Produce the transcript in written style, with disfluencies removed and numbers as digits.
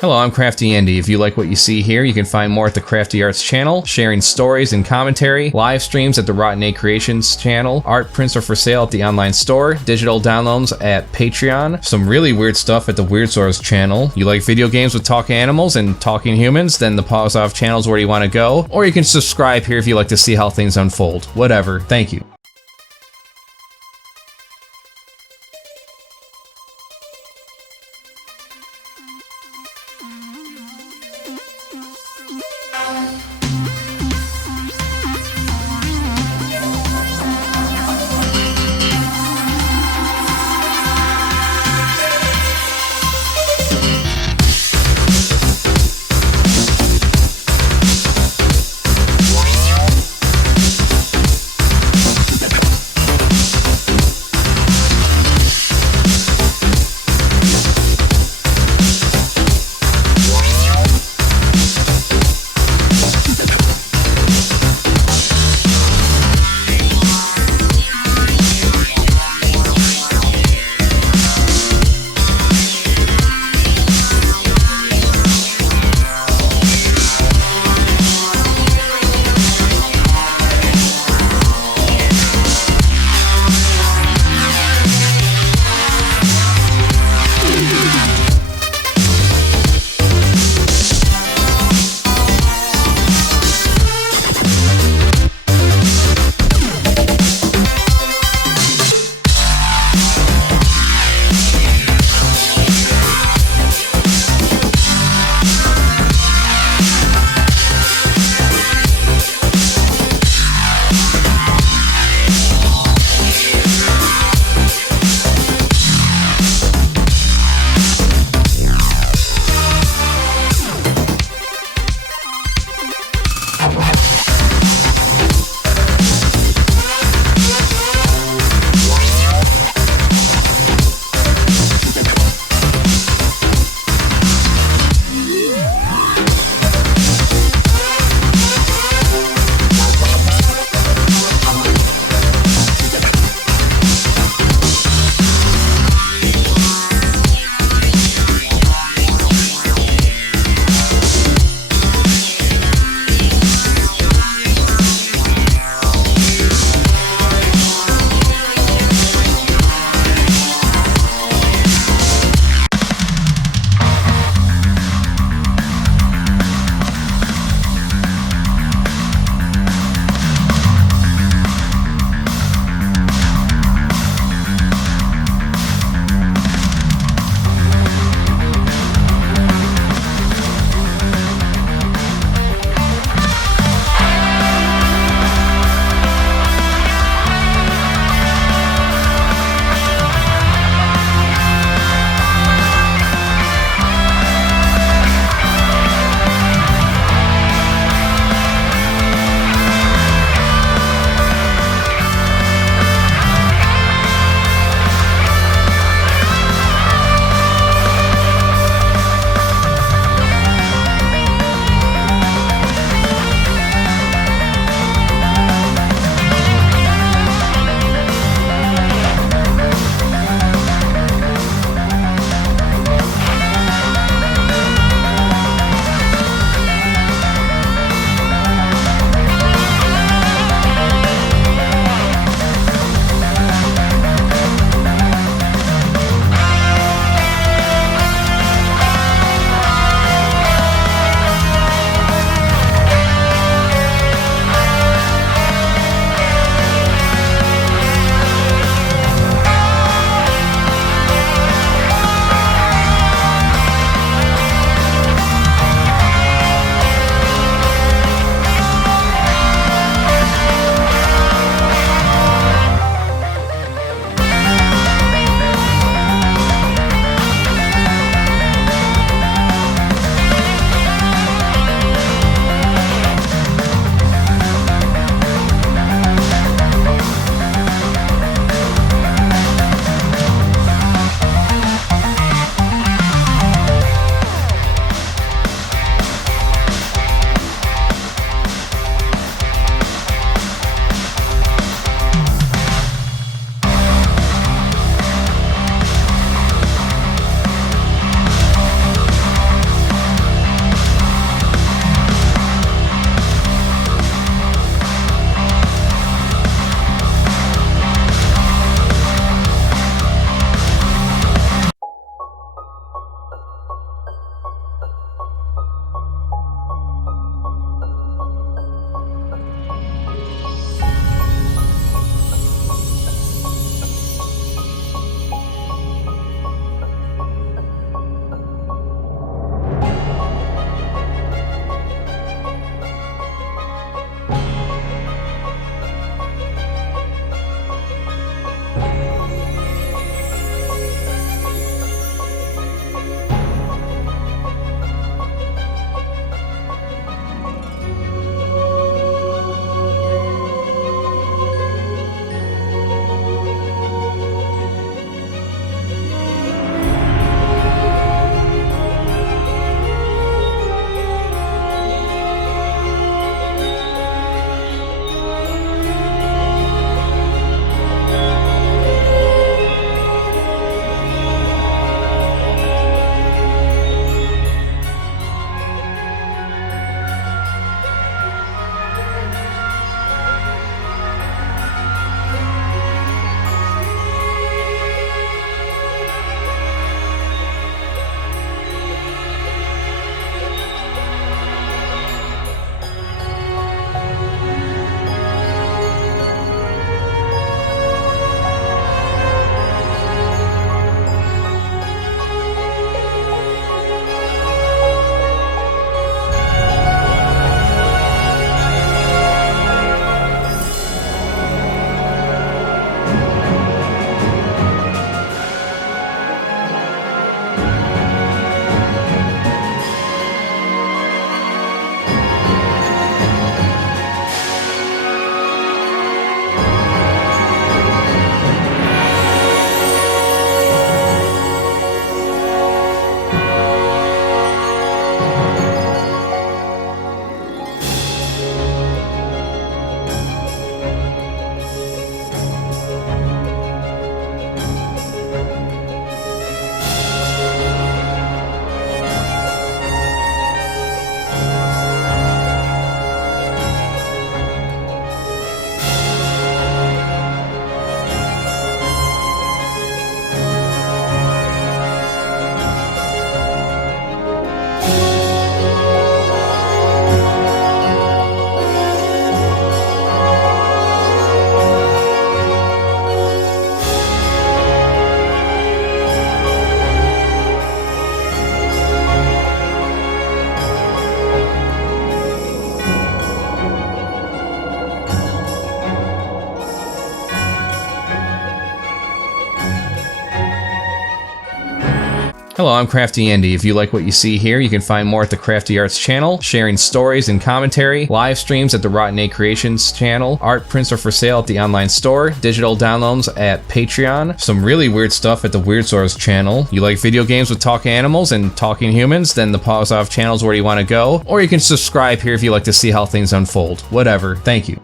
Hello, I'm Crafty Andy. If you like what you see here, you can find more at the Crafty Arts channel, sharing stories and commentary, live streams at the Rotten 8 Creations channel, art prints are for sale at the online store, digital downloads at Patreon, some really weird stuff at the Weird Source channel. You like video games with talking animals and talking humans? Then the Pause Off channel is where you want to go, or you can subscribe here if you like to see how things unfold. Whatever. Thank you. Hello, I'm Crafty Andy. If you like what you see here, you can find more at the Crafty Arts channel, sharing stories and commentary, live streams at the Rotten Egg Creations channel, art prints are for sale at the online store, digital downloads at Patreon, some really weird stuff at the Weird Source channel. You like video games with talking animals and talking humans, then the Pause Off channel is where you want to go, or you can subscribe here if you like to see how things unfold. Whatever. Thank you.